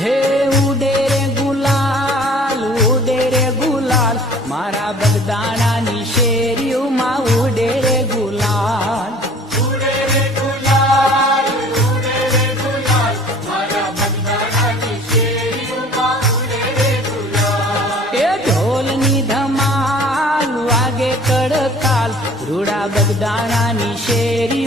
હે ઉડે રે ગુલાલ મારા બગદાણાની શેરીઓમાં ઉડે રે ગુલાલ. ઉડે રે ગુલાલ, ઉડે રે ગુલાલ, મારા બગદાણાની શેરીઓમાં ઉડે રે ગુલાલ. એ ઢોલની ધમાલ વાગે કડકાલ રૂડા બગદાણાની શેરી